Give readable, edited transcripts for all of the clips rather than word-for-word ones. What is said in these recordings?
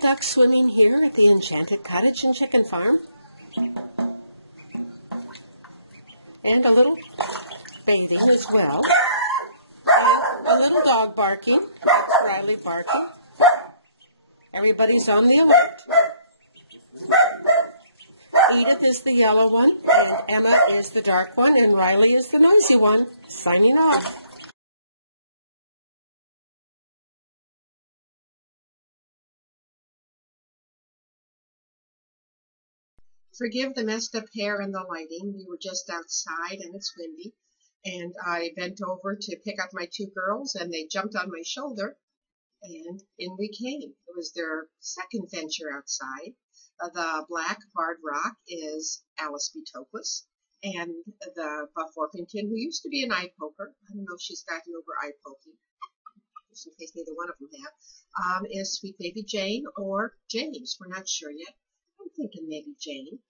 duck swimming here at the Enchanted Cottage and Chicken Farm. And a little bathing as well. A little dog barking, Riley barking. Everybody's on the alert. Edith is the yellow one, and Emma is the dark one, and Riley is the noisy one. Signing off. Forgive the messed up hair and the lighting. We were just outside and it's windy. And I bent over to pick up my two girls and they jumped on my shoulder and in we came. It was their second venture outside. The black barred rock is Alice Betopus. And the buff Orpington, who used to be an eye poker, I don't know if she's gotten over eye poking, just in case neither one of them have, is Sweet Baby Jane or James. We're not sure yet. I'm thinking maybe Jane.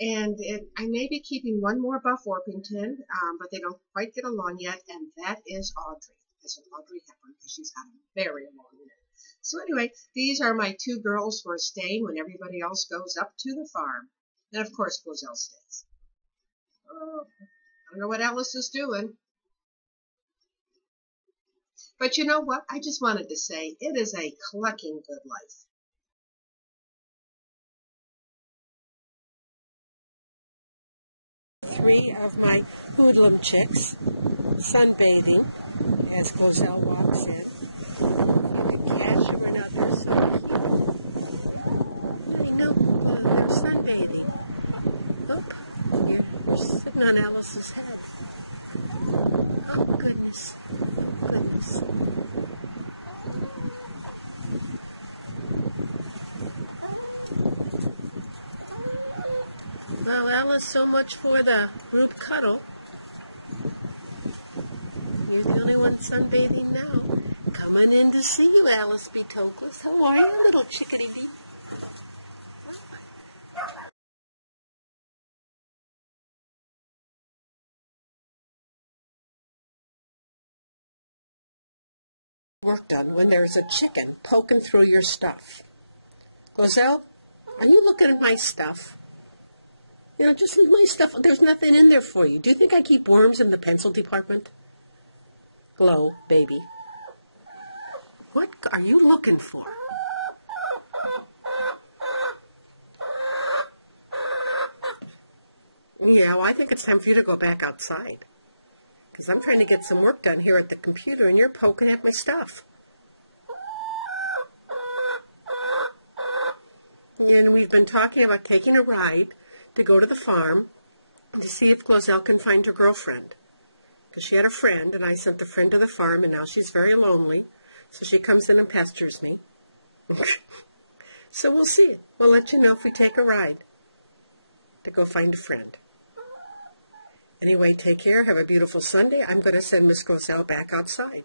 And I may be keeping one more buff Orpington, but they don't quite get along yet, and that is Audrey. That's an Audrey Hepburn, because she's got a very long neck. So anyway, these are my two girls who are staying when everybody else goes up to the farm. And of course, Glozel stays. Oh, I don't know what Alice is doing. But you know what? I just wanted to say, it is a clucking good life. Three of my hoodlum chicks sunbathing as Glozel walks in. You can catch them right out there, so cute. I know, they're sunbathing. Oh, you're sitting on Alice's head. Oh, goodness. Oh, goodness. Well, Alice, so much for the group cuddle. You're the only one sunbathing now. Coming in to see you, Alice Betopus. How are you, little chickadee bee? Work done when there's a chicken poking through your stuff. Glozel, are you looking at my stuff? You know, just leave my stuff. There's nothing in there for you. Do you think I keep worms in the pencil department? Glow, baby. What are you looking for? Yeah, well, I think it's time for you to go back outside. Because I'm trying to get some work done here at the computer, and you're poking at my stuff. And we've been talking about taking a ride to go to the farm to see if Glozel can find her girlfriend. Because she had a friend, and I sent the friend to the farm, and now she's very lonely. So she comes in and pesters me. So we'll see. We'll let you know if we take a ride to go find a friend. Anyway, take care. Have a beautiful Sunday. I'm going to send Miss Glozel back outside.